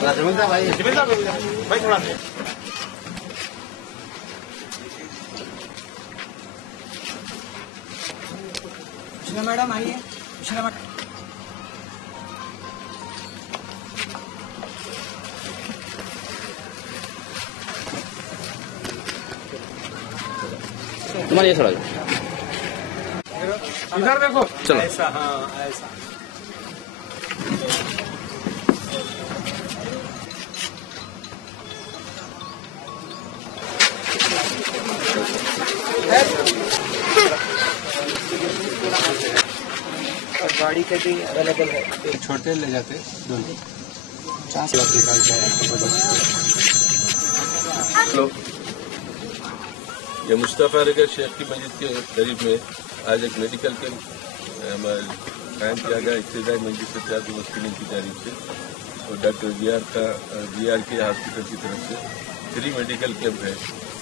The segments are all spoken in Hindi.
भाई थोड़ा मैडम आइए। तुम्हारे ये थोड़ा इधर देखो। चलो ऐसा, हाँ ऐसा। गाड़ी के भी अवेलेबल है, छोटे ले जाते दोनों। हेलो, ये मुस्तफ़ा नगर शेख की मस्जिद के करीब में आज एक मेडिकल कैंप कायम किया गया इब्तिदाई मस्जिद से त्याग मुस्लिम की जानिब से और डॉक्टर GR के हॉस्पिटल की तरफ से फ्री मेडिकल कैंप है।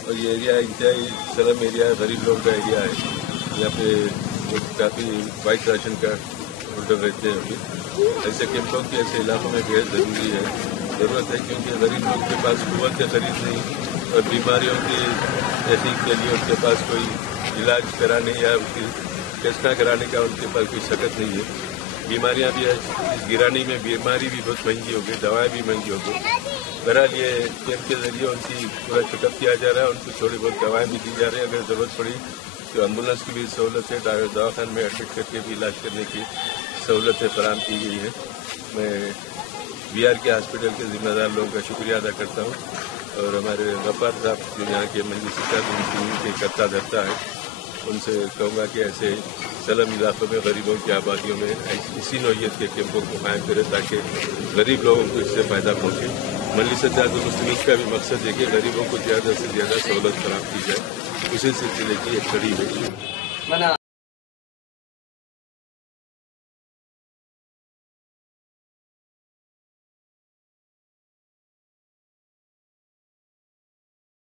और ये एरिया इंतहाई स्लम एरिया, गरीब लोगों का एरिया है। यहाँ पे काफ़ी वाइट राशन का होल्डर रहते हैं। अभी ऐसे कैंपों की ऐसे इलाकों में बेहद ज़रूरत है, क्योंकि गरीब लोग के पास कुव्वत खरीद नहीं और बीमारियों की तहसीक के लिए उनके पास कोई इलाज कराने या उसकी टेस्ट कराने का उनके पास कोई सकत नहीं है। बीमारियां भी है, इस गिरानी में बीमारी भी बहुत महंगी हो गई, दवाएं भी महंगी हो गई। बहरहाल ये कैंप के जरिए उनकी पूरा चेकअप किया जा रहा है, उनको थोड़ी बहुत दवाएं भी दी जा रही है। अगर ज़रूरत पड़ी तो एम्बुलेंस की भी सहूलत है, दवाखान में एडमिट करके भी इलाज करने की सहूलतें फराहम की गई है। मैं BR के हॉस्पिटल के जिम्मेदार लोगों का शुक्रिया अदा करता हूँ और हमारे गफ्फार साहब जो यहाँ के मजलिस उनके करता धरता है, उनसे कहूँगा कि ऐसे स्लम इलाकों में गरीबों की आबादियों में इसी नौइयत के कैंपों को कायम करें ताकि गरीब लोगों को इससे फ़ायदा पहुँचे। मजलिस इत्तेहादुल मुस्लिमीन का भी मकसद है कि गरीबों को ज़्यादा से ज़्यादा सहूलत फराहम की जाए। उसी सिलसिले की एक कड़ी है।